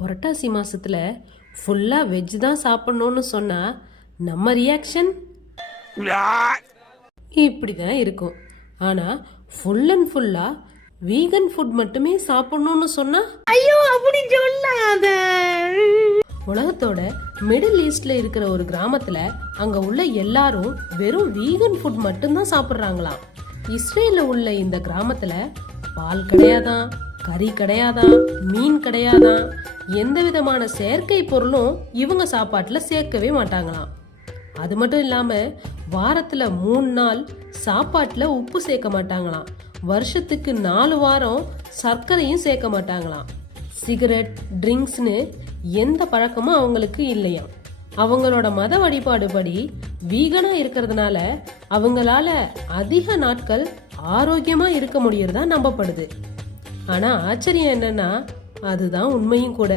புரட்டாசி மாசத்துல ஃபுல்லா வெஜ் தான் சாப்பிடணும்னு சொன்னா நம்ம ரியாக்ஷன் இப்படிதான் இருக்கும். ஆனா ஃபுல் அண்ட் ஃபுல்லா வீகன் ஃபுட் மட்டுமே சாப்பிடணும்னு சொன்னா ஐயோ அப்படி சொல்லாத. உலகத்தோட மிடில் ஈஸ்ட்ல இருக்கிற ஒரு கிராமத்துல அங்க உள்ள எல்லாரும் வெறும் வீகன் ஃபுட் மட்டும்தான் சாப்பிடுறாங்களாம். இஸ்ரேல்ல உள்ள இந்த கிராமத்துல பால் கிடையாதான், கறி கிடையாதான், மீன் கிடையாதான், எந்த விதமான செயற்கை பொருளும் இவங்க சாப்பாட்டுல சேர்க்கவே மாட்டாங்களாம். அது மட்டும் இல்லாம வாரத்துல 3 நாள் சாப்பாட்டுல உப்பு சேர்க்க மாட்டாங்களாம். வருஷத்துக்கு 4 வாரம் சர்க்கரையும் சேர்க்க மாட்டாங்களாம். சிகரெட், ட்ரிங்க்ஸ்னு எந்த பழக்கமும் அவங்களுக்கு இல்லையாம். அவங்களோட மத வழிபாடு படி வீகனா இருக்கிறதுனால அவங்களால அதிக நாட்கள் ஆரோக்கியமா இருக்க முடியறதா நம்பப்படுது. ஆனா ஆச்சரியம் என்னன்னா அதுதான் உண்மையும் கூட.